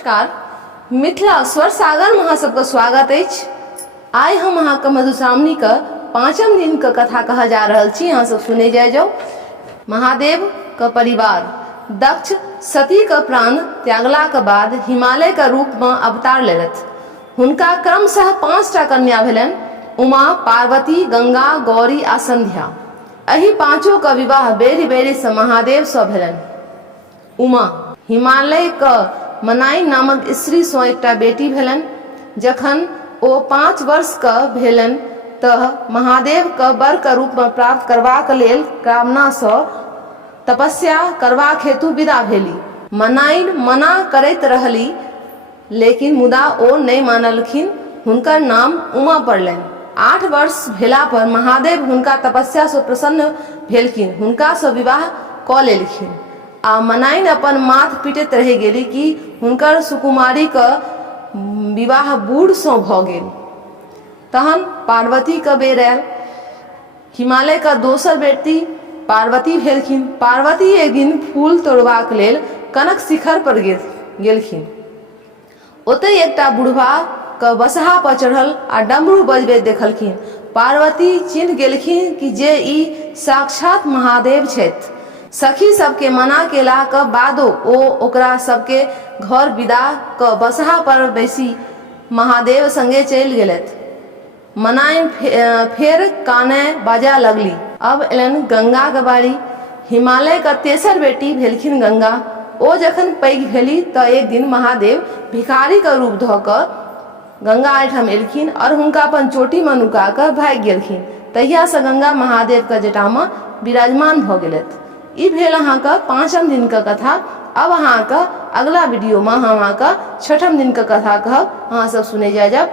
नमस्कार, मिथिला स्वर सागर में सबका स्वागत है। आइ हम अहाँ के मधुश्रावणी का 5म दिन का कथा कह जा रहा छी। अहाँ सब सुने जाए जाओ। महादेव का परिवार दक्ष सती का प्राण त्यागला के बाद हिमालय का रूप में अवतार लेलथ। हुनका क्रमशः 5टा कन्या भेलन, उमा, पार्वती, गंगा, गौरी आ संध्या। एहि पांचों का विवाह बेरी बेरी से महादेव से भेलन। उमा हिमालय का मनाई नामक स्त्री सो एकटा बेटी भेलन। जखन ओ 5 वर्ष का भेलन तऽ महादेव का वर का रूप में प्राप्त करबाक लेल कामना सँ तपस्या करबाक हेतु विदा भेली। मनाई मना करैत रहली, लेकिन मुदा ओ नहीं मानलखिन। हुनकर नाम उमा पड़लनि। 8 वर्ष भेला पर महादेव हुनका तपस्या से प्रसन्न भेलखिन, हुनका से विवाह कऽ लेलखिन। आ मनाइन अपन माथ पीटैत रह गेली कि हुनकर सुकुमारी का विवाह बूढ़ सँ भऽ गेल। तहन पार्वती का बेर आयल। हिमालय का दोसर बेटी पार्वती भेलखिन। पार्वती एक दिन फूल तोड़बाक लेल कनक शिखर पर गेलखिन। ओतय एकटा बुढ़वा का बसहा पर चढ़ल आ डमरू बजबैत देखलखिन। पार्वती चिन्ह गेलखिन कि जे ई साक्षात महादेव छथि। सखी सबके मना केला के बादो ओ ओकरा सबके घर विदा क बसहा पर बैसी महादेव संगे चलि गेलथि। मनाइन फेर काने बाजा लगली। अब एलन गंगा के बारी। हिमालय का तेसर बेटी भेलखिन गंगा। ओ जखन पैघ भेली तऽ एक दिन महादेव भिखारी का रूप धऽ कऽ गंगा एहिठाम एलखिन और हुनका अपन चोटी में नुका कऽ भागि गेलखिन। तहिया से गंगा महादेव का जटा में विराजमान भऽ गेलथि। ई भेल अहाँ का 5म दिन का कथा। अब अहाँ का अगला वीडियो में हम अहाँ का 6ठम दिन का कथा कहब। अहाँ सब सुने जाए जब।